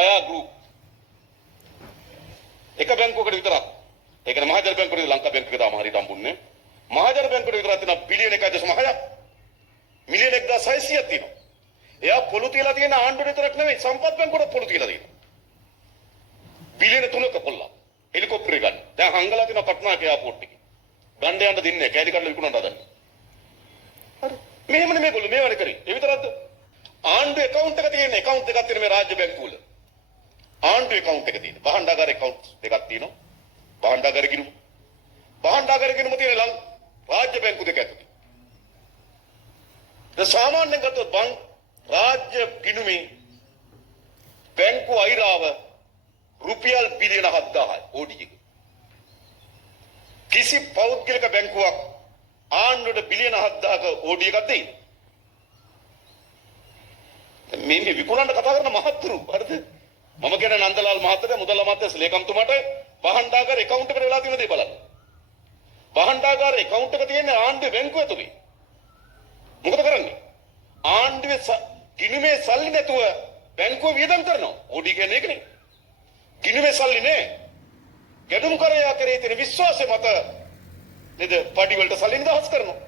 අයා group එක බැංකුවකට විතරක් ඒ කියන්නේ මහජන බැංකුවකට ලංකා බැංකුවකට දාම හරියට හම්බුන්නේ මහජන බැංකුවට විතරක් තියෙන බිලියන 1.6ක් මිලියන 1600ක් තියෙනවා. එයා පොළු තියලා තියෙන ආණ්ඩුවට විතරක් නෙවෙයි සම්පත් බැංකුවට පොළු තියලා තියෙනවා. බිලියන 3ක පොල්ලා හෙලිකොප්ටරේ ගන්න. දැන් හංගලා තියෙන පට්නායක එයාපෝට් එකේ. ගන්න යන්න දෙන්නේ නැහැ. කැලි කඩලා විකුණන්න හදන්නේ. හරි. මෙහෙමනේ මේගොල්ලෝ මේවනේ කරේ. ඒ විතරක්ද? ආණ්ඩු account එක තියෙන account දෙකක් තියෙන මේ රාජ්‍ය බැංකු වල. ආණ්ඩු account එක තියෙන. භාණ්ඩාගාර account දෙකක් තියෙනවා. භාණ්ඩාගාර ගිණුම. භාණ්ඩාගාර ගිණුම තියෙන රාජ්‍ය බැංකු දෙක ඇතුලේ. සාමාන්‍යයෙන් ගත්තොත් රාජ්‍ය ගිණුමේ බැංකු අයිරාව රුපියල් බිලියන 7000යි ඕඩි එක. කිසි පෞද්ගලික බැංකුවක් ආණ්ඩුවට බිලියන 7000ක ඕඩි එකක් දෙයි. මේ විකුණන්න කතා කරන මහත්තුරු හරිද? මම කියන නන්දලාල් මහත්තයා මුදල් අමාත්‍ය ලේකම්තුමාට භාණ්ඩාගාර account එකට වෙලා තියෙන දේ බලන්න. භාණ්ඩාගාර account එක තියෙන ආණ්ඩුවේ බැංකුව ඇතුලේ. මොකද කරන්නේ? ආණ්ඩුවේ ගිණුමේ සල්ලි නැතුව බැංකුව වියදම් කරනවා. ඕඩි කියන්නේ ඒකනේ. ගිණුමේ සල්ලි නේ. ගැටුම්කරයා කරේ තියෙන විශ්වාසය මත නේද? පඩි වලට සල්ලි නිදහස් කරනවා.